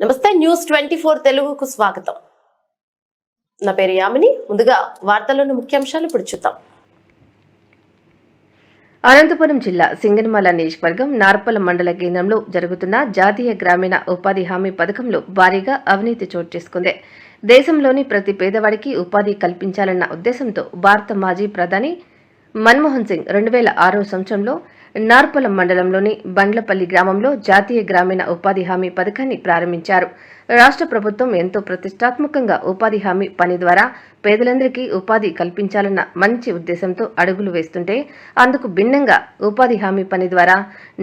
నమస్తే news twenty four తెలుగుకు స్వాగతం. నా పేరు యామిని. ముందుగా వార్తల్లోని ముఖ్యాంశాలు ఇప్పుడు చూద్దాం. అనంతపురం జిల్లా సింగనమల నియోజకవర్గం నార్పల మండల కేంద్రంలో జరుగుతున్న జాతీయ గ్రామీణ ఉపాధి హామీ పథకంలో భారీగా అవినీతి చోటు చేసుకుంది. దేశంలోని ప్రతి పేదవాడికి ఉపాధి కల్పించాలన్న ఉద్దేశంతో భారత మాజీ ప్రధాని మన్మోహన్ సింగ్ రెండు వేల ఆరో సంవత్సరంలో నార్పలం మండలంలోని బండ్లపల్లి గ్రామంలో జాతీయ గ్రామీణ ఉపాధి హామీ పథకాన్ని ప్రారంభించారు. రాష్ట్ర ప్రభుత్వం ఎంతో ప్రతిష్టాత్మకంగా ఉపాధి హామీ పని ద్వారా పేదలందరికీ ఉపాధి కల్పించాలన్న మంచి ఉద్దేశంతో అడుగులు వేస్తుంటే అందుకు భిన్నంగా ఉపాధి హామీ పని ద్వారా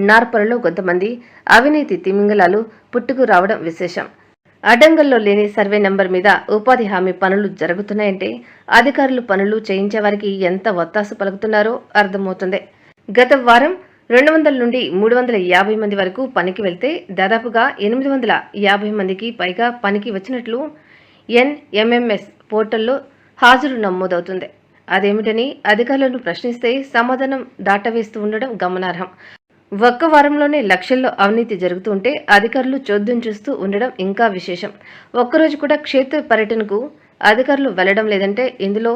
నార్పలలో కొంతమంది అవినీతి తిమింగలాలు పుట్టుకు రావడం విశేషం. అడ్డంగల్లో లేని సర్వే నెంబర్ మీద ఉపాధి హామీ పనులు జరుగుతున్నాయంటే అధికారులు పనులు చేయించే వారికి ఎంత ఒత్తాసు పలుకుతున్నారో అర్థమవుతుంది. గత వారం రెండు వందల నుండి మూడు వందల యాభై మంది వరకు పనికి వెళ్తే దాదాపుగా ఎనిమిది వందల యాభై మందికి పైగా పనికి వచ్చినట్లు ఎన్ఎంఎంఎస్ పోర్టల్లో హాజరు నమోదవుతుంది. అదేమిటని అధికారులను ప్రశ్నిస్తే సమాధానం దాటవేస్తూ ఉండడం గమనార్హం. ఒక్క వారంలోనే లక్షల్లో అవినీతి జరుగుతుంటే అధికారులు చోద్యం చూస్తూ ఉండడం ఇంకా విశేషం. ఒక్కరోజు కూడా క్షేత్ర పర్యటనకు అధికారులు వెళ్ళడం లేదంటే ఇందులో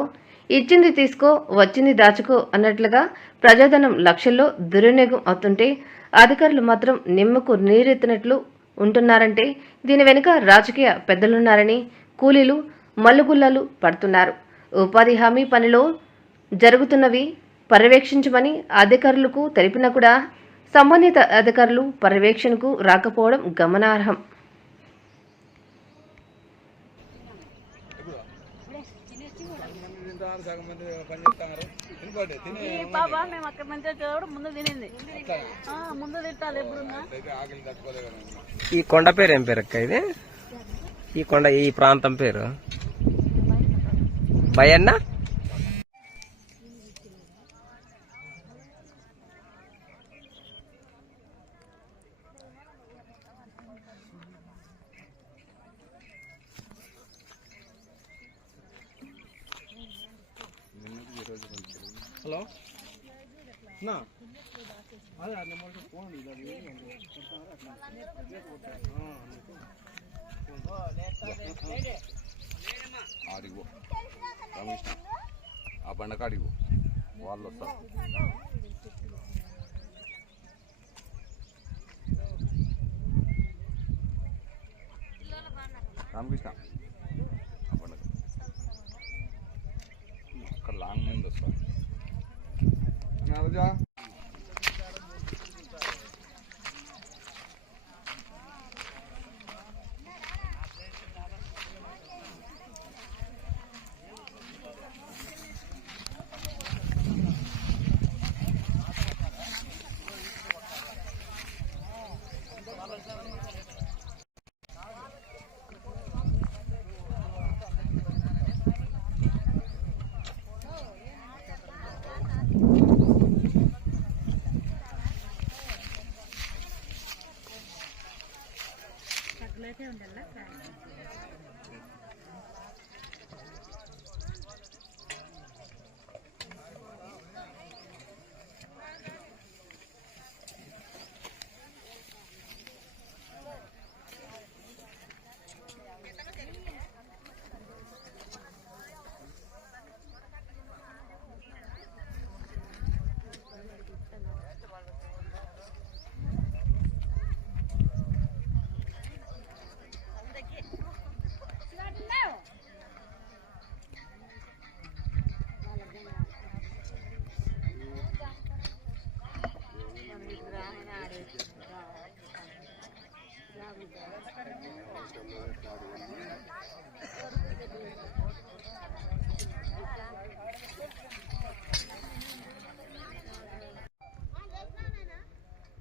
ఇచ్చింది తీసుకో వచ్చింది దాచుకో అన్నట్లుగా ప్రజాధనం లక్షల్లో దుర్వినియోగం అవుతుంటే అధికారులు మాత్రం నిమ్మకు నీరెత్తినట్లు ఉంటున్నారంటే దీని వెనుక రాజకీయ పెద్దలున్నారని కూలీలు మల్లుగుల్లాలు పడుతున్నారు. ఉపాధి హామీ పనిలో జరుగుతున్నవి పర్యవేక్షించమని అధికారులకు తెలిపినా కూడా సంబంధిత అధికారులు పర్యవేక్షణకు రాకపోవడం గమనార్హం సగం మంది పని చేస్తున్నారు తినుకోండి తిని ఈ పాప మేము అక్కడ నుంచి వచ్చేటప్పుడు ముందు తినింది. ముందు తింటాలి ఎప్పుడున్నా. ఈ కొండ పేరు ఏం పేరు అక్క ఇది? ఈ కొండ ఈ ప్రాంతం పేరు? భయన్న హలో? నా. ఆడిగో రమేష్ ఆ బండకాడిగో వాళ్ళు వస్తారు. రామకృష్ణ. అక్కడ లాంగ్ ముందు వస్తారు. 到家。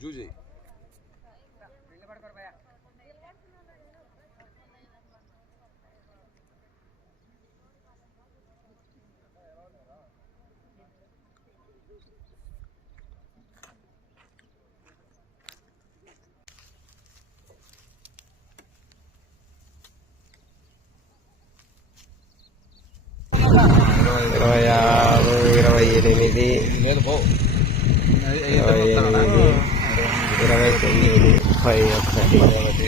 జూజీ ఇరవై ఆరు ఇరవై ఎనిమిది లేదు పో ఇరవై ఎనిమిది ఇరవై తొమ్మిది ముప్పై ఒకటి ఒకటి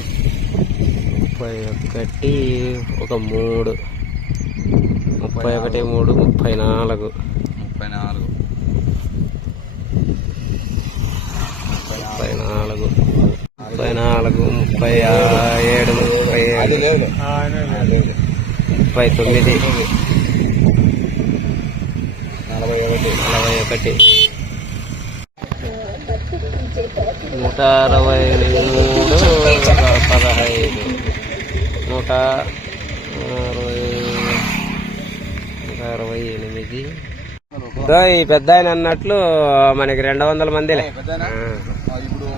ముప్పై ఒకటి ఒక మూడు ముప్పై ఒకటి మూడు ముప్పై నాలుగు. ముప్పై నాలుగు. ముప్పై నాలుగు ముప్పై నాలుగు ముప్పై ఏడు ముప్పై ఏడు ముప్పై తొమ్మిది నలభై ఒకటి నలభై ఒకటి. నూట అరవై మూడు పదహైదు. నూట అరవై నూట అరవై ఎనిమిది. ఇదో ఈ పెద్ద ఆయన అన్నట్లు మనకి రెండు వందల మందిలే. ఇప్పుడు